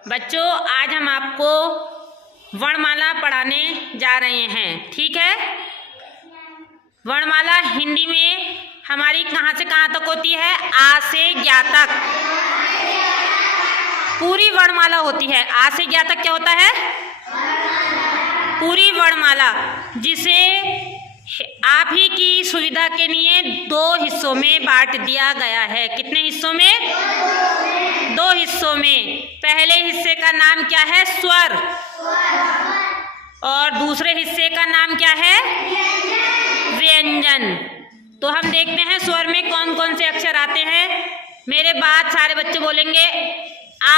बच्चों, आज हम आपको वर्णमाला पढ़ाने जा रहे हैं। ठीक है। वर्णमाला हिंदी में हमारी कहाँ से कहाँ तक होती है? आ से ज्ञा तक पूरी वर्णमाला होती है। आ से ज्ञा तक क्या होता है? पूरी वर्णमाला, जिसे आप ही की सुविधा के लिए 2 हिस्सों में बांट दिया गया है। कितने हिस्सों में? 2 हिस्सों में। पहले हिस्से का नाम क्या है? स्वर। और दूसरे हिस्से का नाम क्या है? व्यंजन। तो हम देखते हैं स्वर में कौन कौन से अक्षर आते हैं। मेरे बाद सारे बच्चे बोलेंगे आ,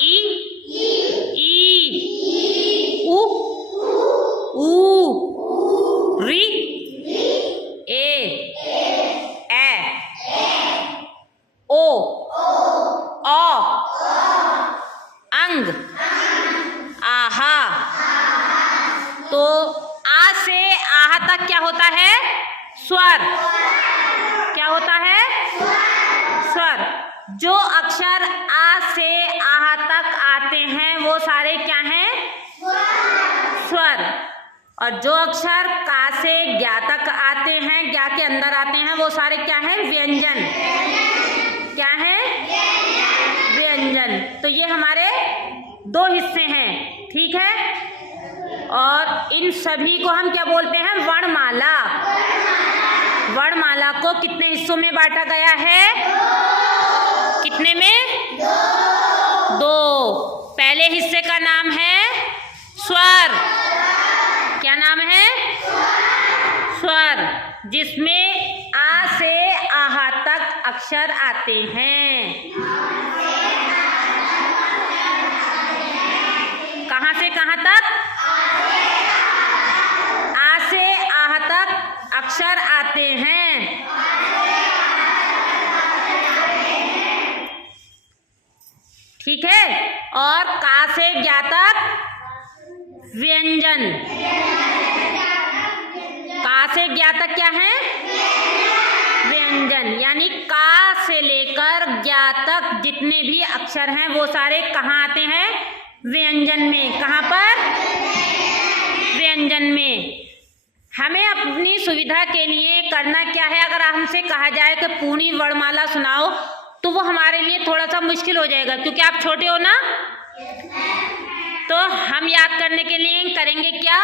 ई, उ, री, ए, ओ, अंग, आहा। तो आ से आहा तक क्या होता है? स्वर। क्या होता है? स्वर। जो अक्षर आ से आहा तक आते हैं वो सारे क्या हैं? स्वर। और जो अक्षर का से ज्ञा तक आते हैं, ज्ञा के अंदर आते हैं, वो सारे क्या हैं? व्यंजन। क्या है? व्यंजन। तो ये हमारे 2 हिस्से हैं। ठीक है। और इन सभी को हम क्या बोलते हैं? वर्णमाला। वर्णमाला को कितने हिस्सों में बांटा गया है? कितने में? 2। पहले हिस्से का नाम है स्वर। क्या नाम है? स्वर, जिसमें आ से आहा तक अक्षर आते हैं। कहाँ से कहाँ तक? आ से आहा तक अक्षर आते हैं। ठीक है। और का से ज्ञा तक व्यंजन। का से ज्ञा तक क्या है? व्यंजन। यानी का से लेकर ज्ञा तक जितने भी अक्षर हैं वो सारे कहाँ आते हैं? व्यंजन में। कहाँ पर? व्यंजन में। हमें अपनी सुविधा के लिए करना क्या है? अगर हमसे कहा जाए कि पूरी वर्णमाला सुनाओ तो वो हमारे लिए थोड़ा सा मुश्किल हो जाएगा, क्योंकि आप छोटे हो ना। तो हम याद करने के लिए करेंगे क्या?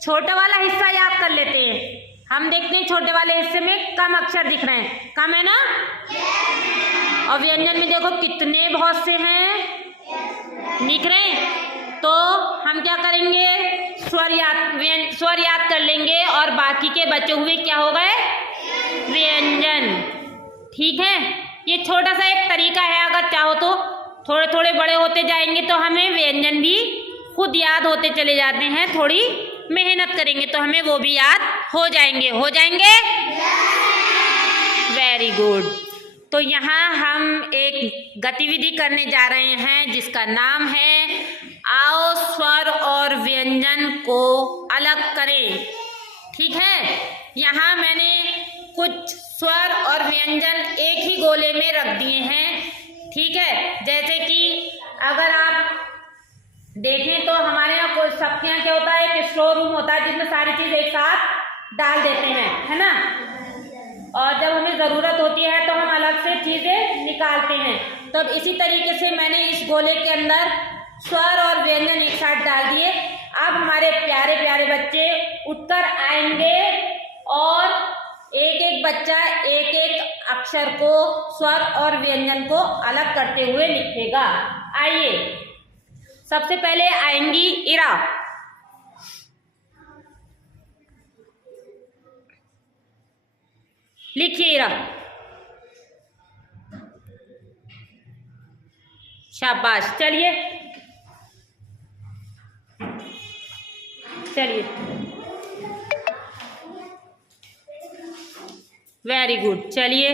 छोटा वाला हिस्सा याद कर लेते हैं। हम देखते हैं छोटे वाले हिस्से में कम अक्षर दिख रहे हैं। कम है ना? और व्यंजन में देखो कितने बहुत से हैं दिख रहे हैं। तो हम क्या करेंगे? स्वर याद कर लेंगे और बाकी के बचे हुए क्या हो गए? व्यंजन। ठीक है। ये छोटा सा एक तरीका है। अगर चाहो तो थोड़े थोड़े बड़े होते जाएंगे तो हमें व्यंजन भी खुद याद होते चले जाते हैं। थोड़ी मेहनत करेंगे तो हमें वो भी याद हो जाएंगे। Very good. तो यहाँ हम एक गतिविधि करने जा रहे हैं जिसका नाम है आओ स्वर और व्यंजन को अलग करें। ठीक है। यहाँ मैंने कुछ स्वर और व्यंजन एक ही गोले में रख दिए हैं। ठीक है। जैसे कि अगर आप देखें तो हमारे यहाँ कोई सबके यहाँ क्या होता है कि स्टोर रूम होता है जिसमें सारी चीज एक साथ डाल देते हैं, है ना। और जब हमें जरूरत होती है तो हम अलग से चीजें निकालते हैं। तो इसी तरीके से मैंने इस गोले के अंदर स्वर और व्यंजन एक साथ डाल दिए। अब हमारे प्यारे प्यारे बच्चे उठकर आएंगे और एक एक बच्चा एक एक अक्षर को, स्वर और व्यंजन को अलग करते हुए लिखेगा। आइए, सबसे पहले आएंगी इरा। लिखिए इरा। शाबाश। चलिए वेरी गुड। चलिए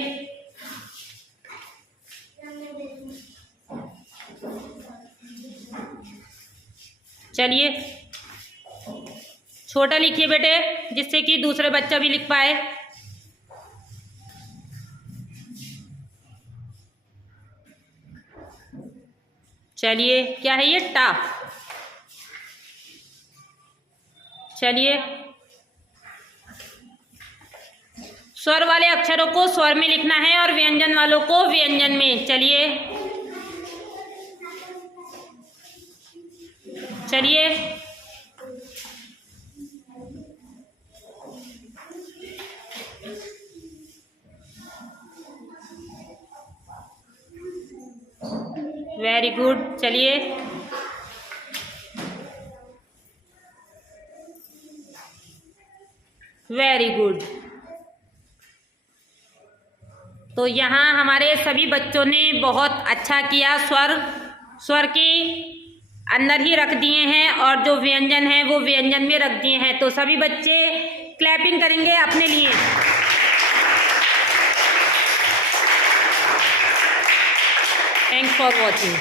छोटा लिखिए बेटे, जिससे कि दूसरे बच्चा भी लिख पाए। चलिए क्या है ये? टा। चलिए स्वर वाले अक्षरों को स्वर में लिखना है और व्यंजन वालों को व्यंजन में। चलिए चलिए वेरी गुड। चलिए वेरी गुड। तो यहाँ हमारे सभी बच्चों ने बहुत अच्छा किया। स्वर के अंदर ही रख दिए हैं और जो व्यंजन है वो व्यंजन में रख दिए हैं। तो सभी बच्चे क्लैपिंग करेंगे अपने लिए। Thanks for watching.